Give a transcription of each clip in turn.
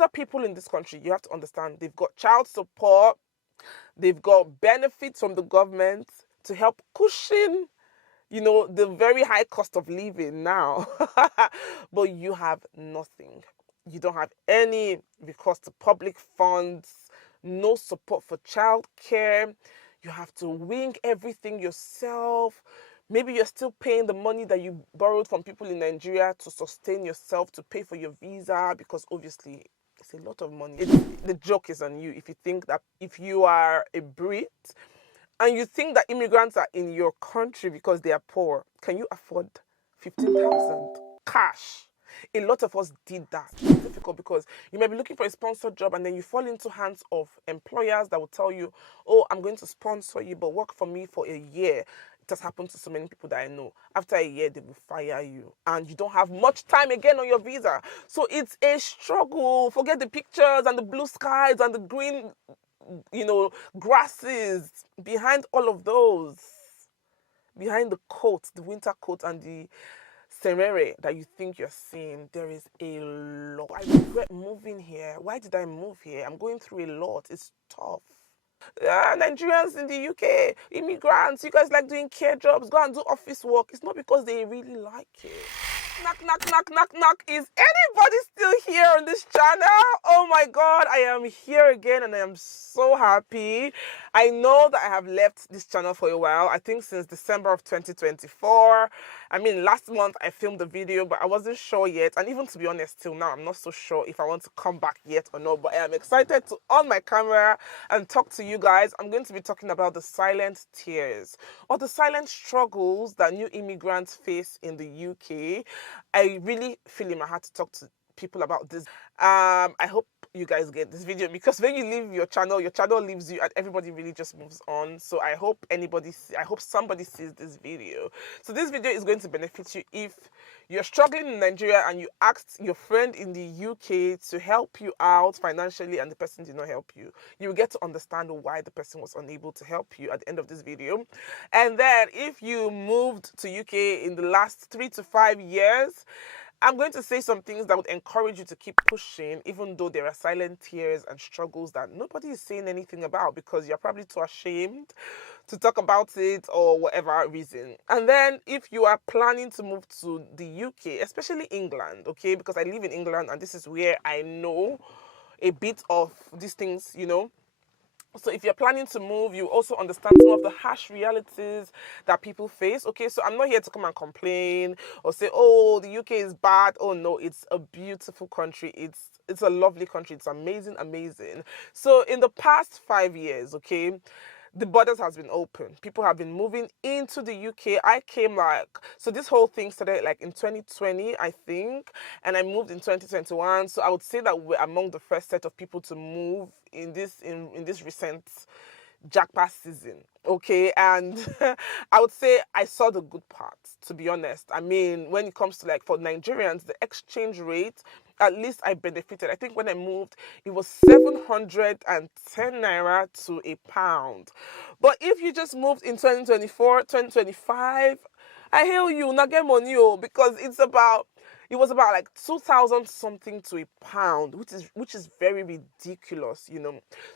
other people in this country, you have to understand, they've got child support, they've got benefits from the government to help cushion, the very high cost of living now. But you have nothing. You don't have any recourse to public funds, no support for childcare. You have to wing everything yourself. Maybe you're still paying the money that you borrowed from people in Nigeria to sustain yourself, to pay for your visa, because obviously it's a lot of money. The joke is on you if you think that if you are a Brit and you think that immigrants are in your country because they are poor, can you afford 15,000 cash? A lot of us did that. It's difficult because you might be looking for a sponsored job and then you fall into hands of employers that will tell you, oh, I'm going to sponsor you, but work for me for a year. It has happened to so many people that I know. After a year, they will fire you and you don't have much time again on your visa. So it's a struggle. Forget the pictures and the blue skies and the green, grasses. Behind all of those, behind the coat, the winter coat and the serere that you think you're seeing, there is a lot. I regret moving here. Why did I move here? I'm going through a lot. It's tough. Nigerians in the UK, immigrants, you guys like doing care jobs, go and do office work. It's not because they really like it. Knock, knock, knock, knock, knock. Is anybody still here on this channel? Oh my God, I am here again and I am so happy. I know that I have left this channel for a while. I think since December of 2024. I mean, last month I filmed the video, but I wasn't sure yet. And even to be honest, till now, I'm not so sure if I want to come back yet or not. But I am excited to on my camera and talk to you guys. I'm going to be talking about the silent tears or the silent struggles that new immigrants face in the UK. I really feel in my heart to talk to people about this. I hope you guys get this video because when you leave your channel leaves you and everybody really just moves on. So I hope somebody sees this video. So this video is going to benefit you if you're struggling in Nigeria and you asked your friend in the UK to help you out financially and the person did not help you. You will get to understand why the person was unable to help you at the end of this video. And then if you moved to UK in the last 3 to 5 years, I'm going to say some things that would encourage you to keep pushing, even though there are silent tears and struggles that nobody is saying anything about because you're probably too ashamed to talk about it or whatever reason. And then if you are planning to move to the UK, especially England, okay, because I live in England and this is where I know a bit of these things, So if you're planning to move, you also understand some of the harsh realities that people face. Okay, so I'm not here to come and complain or say, oh, the UK is bad. Oh no, it's a beautiful country. It's a lovely country. It's amazing, amazing. So in the past 5 years, okay, the borders has been open. People have been moving into the UK. I came so this whole thing started in 2020, I think, and I moved in 2021. So I would say that we're among the first set of people to move in this recent jackpot season. Okay, and I would say I saw the good parts, to be honest. I mean, when it comes to for Nigerians, the exchange rate, at least I benefited. I think when I moved, it was 710 naira to a pound. But if you just moved in 2024, 2025, I hail you, not get money, because it was about 2,000 something to a pound, which is very ridiculous,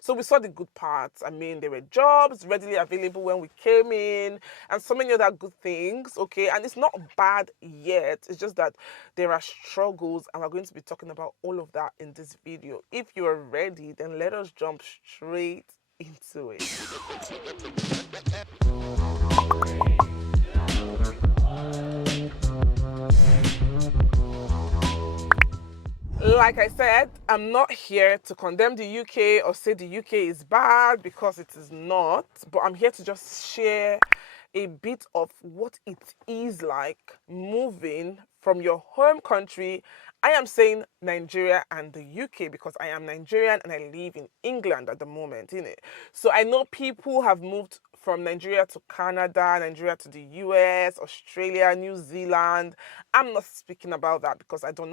So we saw the good parts. I mean, there were jobs readily available when we came in and so many other good things, okay? And it's not bad yet. It's just that there are struggles and we're going to be talking about all of that in this video. If you're ready, then let us jump straight into it. Like I said, I'm not here to condemn the UK or say the UK is bad because it is not, but I'm here to just share a bit of what it is like moving from your home country. I am saying Nigeria and the UK because I am Nigerian and I live in England at the moment, innit? So I know people have moved from Nigeria to Canada, Nigeria to the US, Australia, New Zealand. I'm not speaking about that because I don't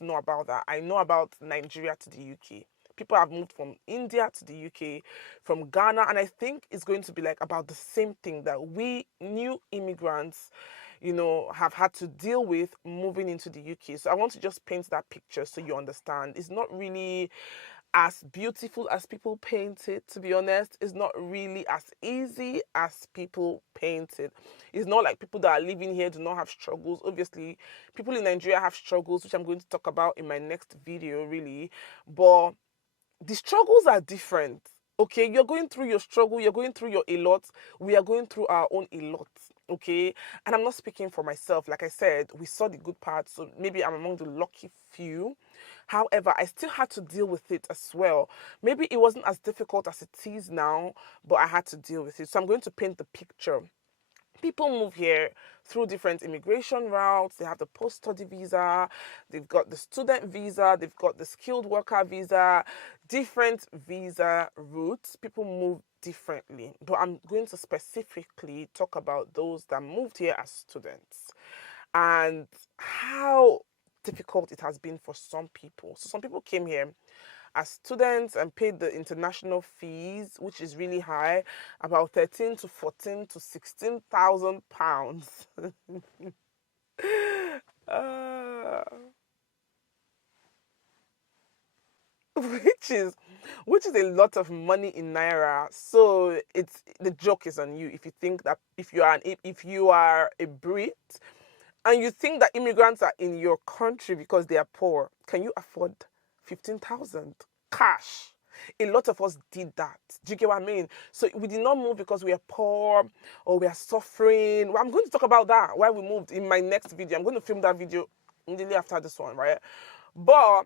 know about that. I know about Nigeria to the UK. People have moved from India to the UK, from Ghana, and I think it's going to be about the same thing, that we new immigrants, have had to deal with moving into the UK. So I want to just paint that picture so you understand. It's not really as beautiful as people paint it, to be honest. It's not really as easy as people paint it. It's not like people that are living here do not have struggles. Obviously, people in Nigeria have struggles, which I'm going to talk about in my next video, really. But the struggles are different. Okay, you're going through your struggle, you're going through your a lot, we are going through our own a lot. Okay, and I'm not speaking for myself. Like I said, we saw the good parts, so maybe I'm among the lucky few. However, I still had to deal with it as well. Maybe it wasn't as difficult as it is now, but I had to deal with it. So I'm going to paint the picture. People move here through different immigration routes. They have the post-study visa, they've got the student visa, they've got the skilled worker visa, different visa routes. People move differently, but I'm going to specifically talk about those that moved here as students and how difficult it has been for some people. So some people came here as students and paid the international fees, which is really high, about 13 to 14 to 16,000 pounds. uh, which is a lot of money in naira. So it's the joke is on you if you think that if you are a Brit and you think that immigrants are in your country because they are poor, can you afford 15,000 cash? A lot of us did that. Do you get what I mean? So we did not move because we are poor or we are suffering. Well, I'm going to talk about that, why we moved, in my next video. I'm going to film that video immediately after this one, right? But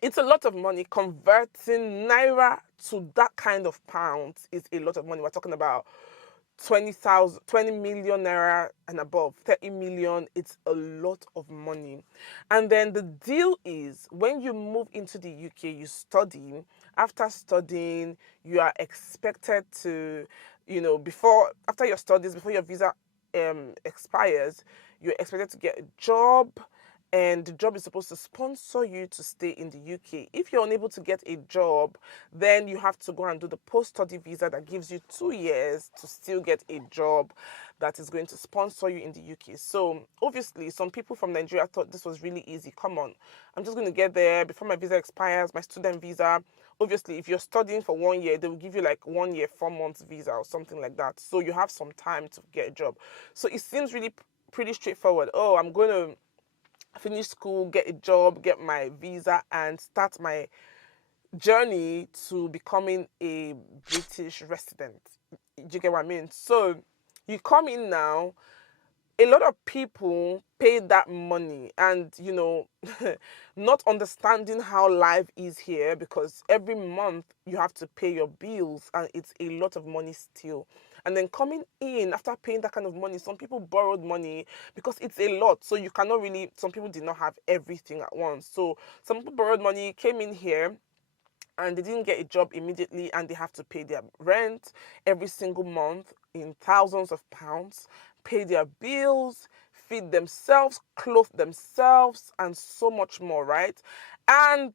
it's a lot of money. Converting naira to that kind of pounds is a lot of money. We're talking about 20 million naira and above, 30 million. It's a lot of money. And then the deal is when you move into the UK, you study. After studying, you are expected to, after your studies, before your visa expires, you're expected to get a job. And the job is supposed to sponsor you to stay in the UK. If you're unable to get a job, then you have to go and do the post-study visa that gives you 2 years to still get a job that is going to sponsor you in the UK. So obviously, some people from Nigeria thought this was really easy. Come on, I'm just going to get there before my visa expires, my student visa. Obviously, if you're studying for 1 year, they will give you like 1 year, 4 months visa or something like that. So you have some time to get a job. So it seems really pretty straightforward. Oh, I'm going to finish school, get a job, get my visa, and start my journey to becoming a British resident. Do you get what I mean? So you come in now, a lot of people pay that money and, not understanding how life is here, because every month you have to pay your bills and it's a lot of money still. And then coming in after paying that kind of money, some people borrowed money because it's a lot. So you cannot really, some people did not have everything at once. So some people borrowed money, came in here, and they didn't get a job immediately, and they have to pay their rent every single month in thousands of pounds, pay their bills, feed themselves, clothe themselves, and so much more, right? And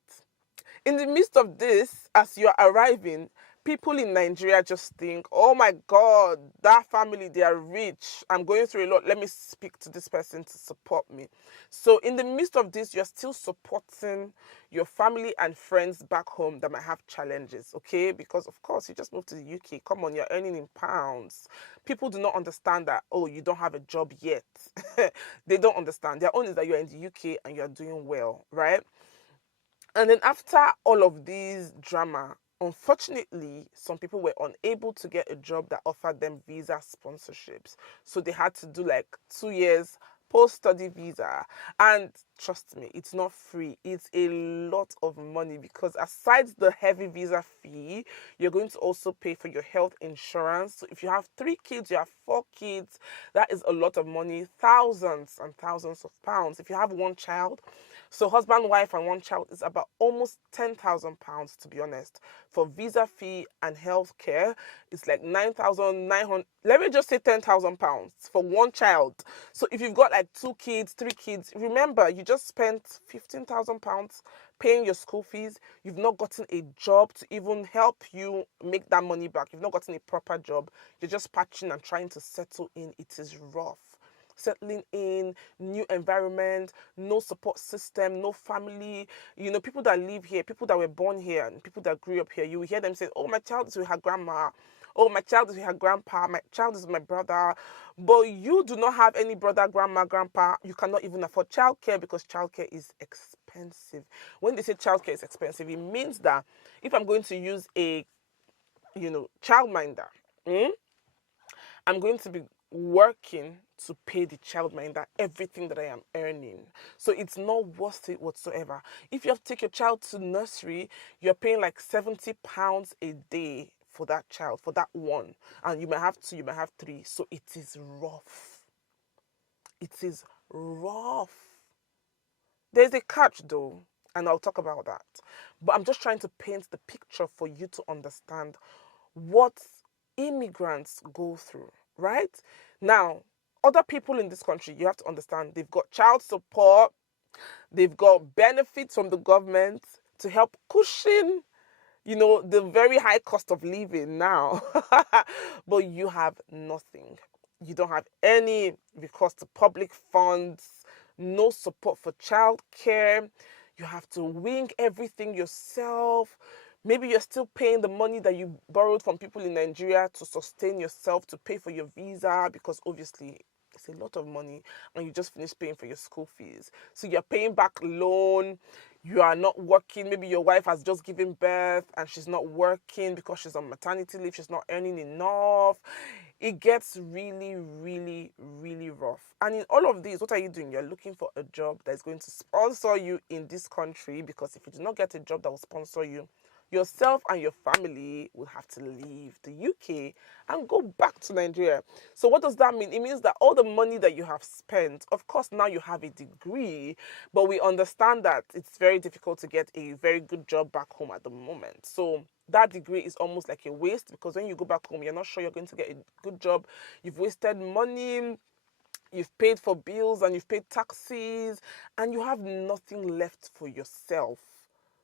in the midst of this, as you're arriving, people in Nigeria just think, oh my God, that family, they are rich. I'm going through a lot. Let me speak to this person to support me. So in the midst of this, you're still supporting your family and friends back home that might have challenges, okay? Because of course, you just moved to the UK. Come on, you're earning in pounds. People do not understand that, oh, you don't have a job yet. They don't understand. Their own is that you're in the UK and you're doing well, right? And then after all of these drama, unfortunately, some people were unable to get a job that offered them visa sponsorships. So they had to do like 2 years post-study visa. And trust me, it's not free. It's a lot of money, because aside the heavy visa fee, you're going to also pay for your health insurance. So if you have 3 kids, you have 4 kids, that is a lot of money, thousands and thousands of pounds. If you have 1 child, so husband, wife, and 1 child, is about almost 10,000 pounds, to be honest. For visa fee and healthcare, it's like 9,900. Let me just say 10,000 pounds for 1 child. So if you've got like 2 kids, 3 kids, remember, you just spent 15,000 pounds paying your school fees. You've not gotten a job to even help you make that money back. You've not gotten a proper job. You're just patching and trying to settle in. It is rough. settling in, new environment, no support system, no family. You know, people that live here, people that were born here, and people that grew up here, you will hear them say, oh, my child is with her grandma. Oh, my child is with her grandpa. My child is with my brother. But you do not have any brother, grandma, grandpa. You cannot even afford childcare because childcare is expensive. When they say childcare is expensive, it means that if I'm going to use a, childminder, I'm going to be working to pay the childminder everything that I am earning. So it's not worth it whatsoever. If you have to take your child to nursery, you're paying like £70 a day for that child, for that one. And you might have two, you might have three. So it is rough. It is rough. There's a catch though, and I'll talk about that. But I'm just trying to paint the picture for you to understand what immigrants go through, right? Now, other people in this country, you have to understand, they've got child support, they've got benefits from the government to help cushion, the very high cost of living now. But you have nothing. You don't have any recourse to public funds, no support for childcare. You have to wing everything yourself. Maybe you're still paying the money that you borrowed from people in Nigeria to sustain yourself, to pay for your visa, because obviously it's a lot of money and you just finished paying for your school fees. So you're paying back loan, you are not working. Maybe your wife has just given birth and she's not working because she's on maternity leave, she's not earning enough. It gets really, really, really rough. And in all of these, what are you doing? You're looking for a job that is going to sponsor you in this country, because if you do not get a job that will sponsor you, yourself and your family will have to leave the UK and go back to Nigeria. So what does that mean? It means that all the money that you have spent, of course, now you have a degree, but we understand that it's very difficult to get a very good job back home at the moment. So that degree is almost like a waste, because when you go back home, you're not sure you're going to get a good job. You've wasted money, you've paid for bills and you've paid taxes, and you have nothing left for yourself.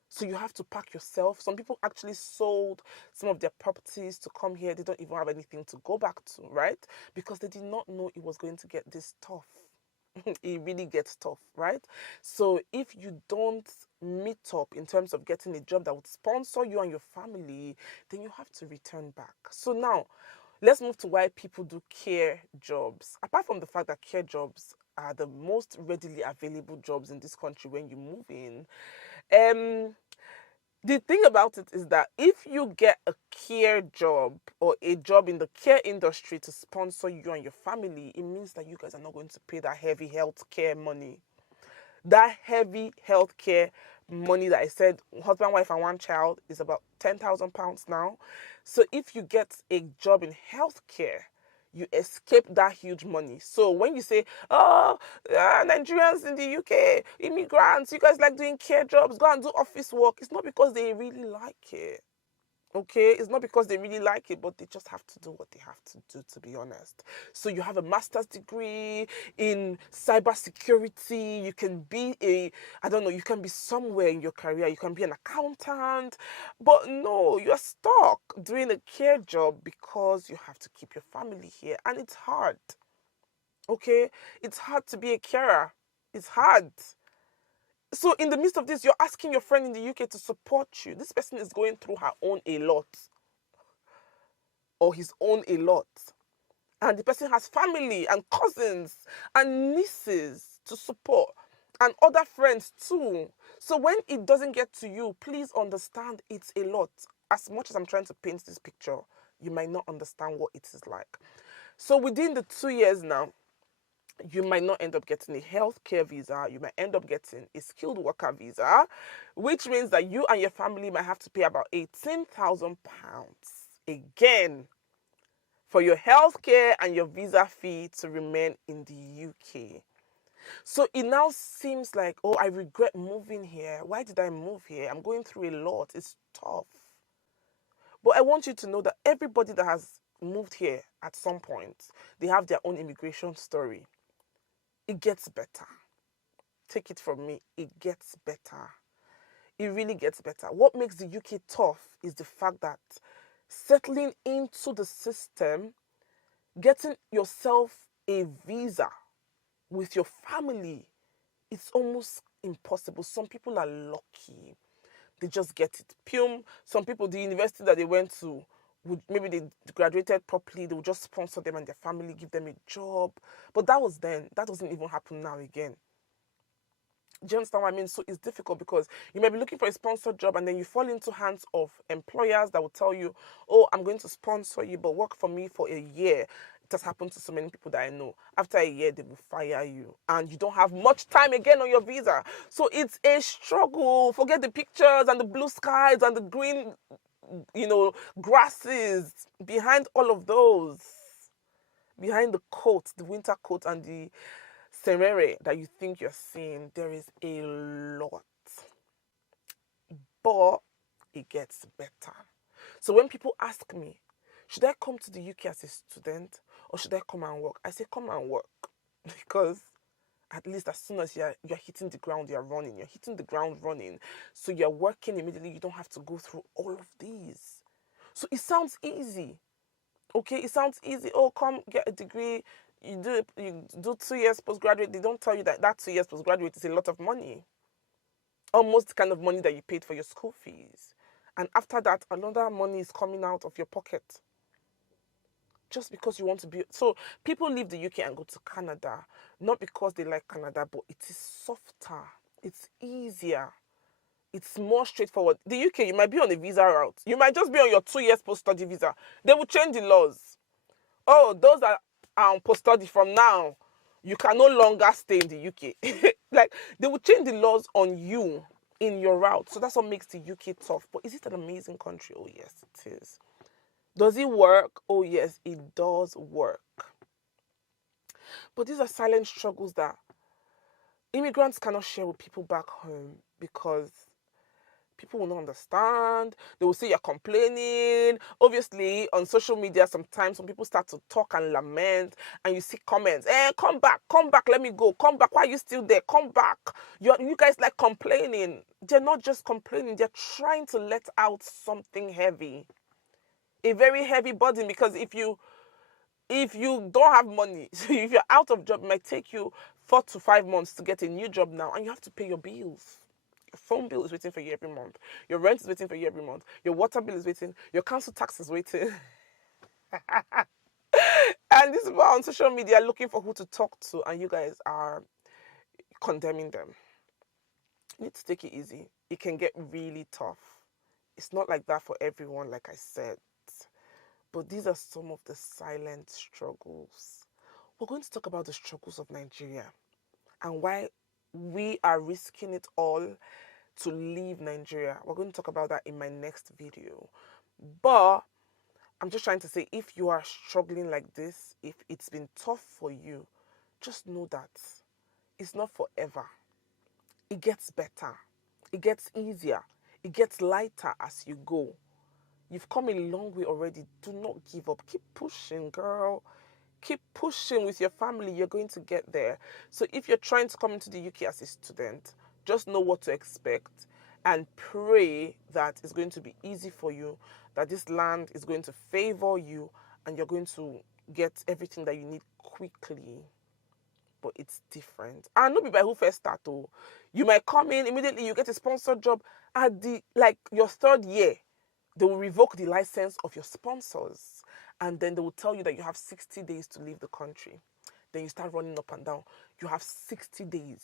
So you have to pack yourself. Some people actually sold some of their properties to come here. They don't even have anything to go back to, right? Because they did not know it was going to get this tough. It really gets tough, right? So if you don't meet up in terms of getting a job that would sponsor you and your family, then you have to return back. So now, let's move to why people do care jobs. Apart from the fact that care jobs are the most readily available jobs in this country when you move in, the thing about it is that if you get a care job or a job in the care industry to sponsor you and your family, it means that you guys are not going to pay that heavy health care money. That heavy health care money that I said, husband, wife, and one child, is about £10,000 now. So if you get a job in healthcare, you escape that huge money. So when you say, Nigerians in the UK, immigrants, you guys like doing care jobs, go and do office work, it's not because they really like it. Okay, it's not because they really like it, but they just have to do what they have to do, to be honest. So you have a master's degree in cybersecurity. You can be you can be somewhere in your career. You can be an accountant, but no, you're stuck doing a care job because you have to keep your family here, and it's hard. Okay, it's hard to be a carer. It's hard. So in the midst of this, you're asking your friend in the UK to support you. This person is going through her own a lot, or his own a lot. And the person has family and cousins and nieces to support, and other friends too. So when it doesn't get to you, please understand it's a lot. As much as I'm trying to paint this picture, you might not understand what it is like. So within the 2 years now, you might not end up getting a healthcare visa. You might end up getting a skilled worker visa, which means that you and your family might have to pay about £18,000 again for your healthcare and your visa fee to remain in the UK. So it now seems like, oh, I regret moving here. Why did I move here? I'm going through a lot. It's tough. But I want you to know that everybody that has moved here at some point, they have their own immigration story. It gets better. Take it from me, it gets better. It really gets better. What makes the UK tough is the fact that settling into the system, getting yourself a visa with your family, it's almost impossible. Some people are lucky. They just get it. Pum. Some people, the university that they went to, would maybe they graduated properly, they would just sponsor them and their family, give them a job. But that was then. That doesn't even happen now again. Do you understand what I mean? So it's difficult because you might be looking for a sponsored job and then you fall into hands of employers that will tell you, oh, I'm going to sponsor you, but work for me for a year. It has happened to so many people that I know. After a year, they will fire you and you don't have much time again on your visa. So it's a struggle. Forget the pictures and the blue skies and the green, grasses. Behind all of those, behind the coat, the winter coat and the scenery that you think you're seeing, there is a lot. But it gets better. So when people ask me, should I come to the UK as a student or should I come and work? I say come and work because at least as soon as you're hitting the ground, you're running. You're hitting the ground running. So you're working immediately. You don't have to go through all of these. So it sounds easy. Okay, it sounds easy. Oh, come get a degree. You do 2 years postgraduate. They don't tell you that 2 years postgraduate is a lot of money. Almost the kind of money that you paid for your school fees. And after that, another money is coming out of your pocket. Just because you want to be... So people leave the UK and go to Canada. Not because they like Canada, but it is softer. It's easier. It's more straightforward. The UK, you might be on a visa route. You might just be on your 2 years post-study visa. They will change the laws. Oh, those are on post-study from now. You can no longer stay in the UK. Like, they will change the laws on you in your route. So that's what makes the UK tough. But is it an amazing country? Oh, yes, it is. Does it work? Oh, yes, it does work. But these are silent struggles that immigrants cannot share with people back home because people will not understand. They will say you're complaining. Obviously, on social media, sometimes when people start to talk and lament, and you see comments, come back, let me go, come back, why are you still there? Come back. You guys like complaining. They're not just complaining, they're trying to let out something heavy. A very heavy burden, because if you don't have money, if you're out of job, it might take you 4 to 5 months to get a new job now, and you have to pay your bills. Your phone bill is waiting for you every month. Your rent is waiting for you every month. Your water bill is waiting. Your council tax is waiting. And these people on social media looking for who to talk to, and you guys are condemning them. You need to take it easy. It can get really tough. It's not like that for everyone, like I said. But these are some of the silent struggles. We're going to talk about the struggles of Nigeria and why we are risking it all to leave Nigeria. We're going to talk about that in my next video. But I'm just trying to say, if you are struggling like this, if it's been tough for you, just know that it's not forever. It gets better. It gets easier. It gets lighter as you go. You've come a long way already. Do not give up. Keep pushing, girl. Keep pushing with your family. You're going to get there. So if you're trying to come into the UK as a student, just know what to expect and pray that it's going to be easy for you, that this land is going to favor you, and you're going to get everything that you need quickly. But it's different. And not be by who first start. Oh, you might come in immediately, you get a sponsored job at your 3rd year. They will revoke the license of your sponsors, and then they will tell you that you have 60 days to leave the country. Then you start running up and down. You have 60 days.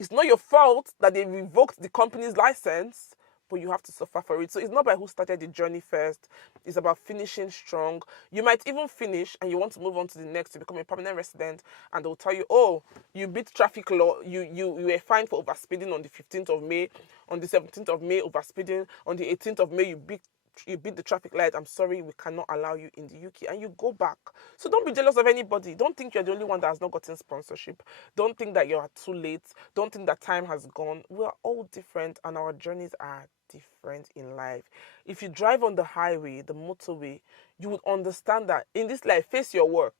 It's not your fault that they revoked the company's license, but you have to suffer for it. So it's not by who started the journey first. It's about finishing strong. You might even finish and you want to move on to the next to become a permanent resident, and they'll tell you, oh, you beat traffic law. You were fined for overspeeding on the 15th of May. On the 17th of May, overspeeding. On the 18th of May, you beat the traffic light. I'm sorry, we cannot allow you in the UK. And you go back. So don't be jealous of anybody. Don't think you're the only one that has not gotten sponsorship. Don't think that you're too late. Don't think that time has gone. We're all different and our journeys are different in life. If you drive on the highway, the motorway, you would understand that in this life, face your work.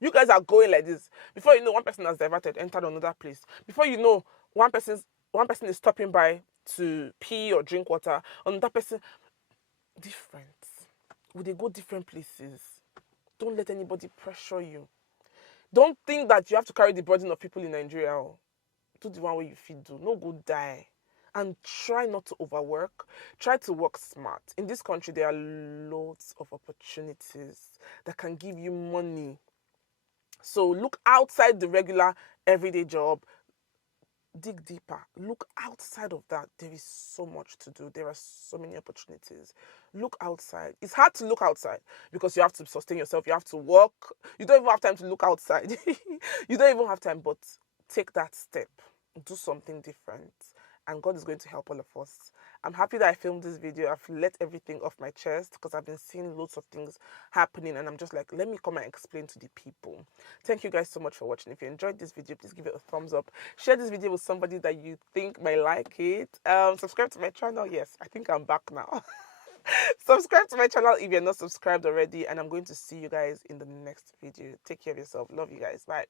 You guys are going like this. Before you know, one person has diverted, entered another place. Before you know, one person is stopping by to pee or drink water. Another person, different. Would they go different places? Don't let anybody pressure you. Don't think that you have to carry the burden of people in Nigeria. Oh. Do the one way you feel do. No go die. And try not to overwork. Try to work smart. In this country, there are loads of opportunities that can give you money. So look outside the regular everyday job. Dig deeper. Look outside of that. There is so much to do. There are so many opportunities. Look outside. It's hard to look outside because you have to sustain yourself. You have to work. You don't even have time to look outside. You don't even have time, but take that step. Do something different. And God is going to help all of us. I'm happy that I filmed this video. I've let everything off my chest because I've been seeing loads of things happening, and I'm just like, let me come and explain to the people. Thank you guys so much for watching. If you enjoyed this video, please give it a thumbs up. Share this video with somebody that you think might like it. Subscribe to my channel. Yes, I think I'm back now. Subscribe to my channel if you're not subscribed already, and I'm going to see you guys in the next video. Take care of yourself. Love you guys. Bye.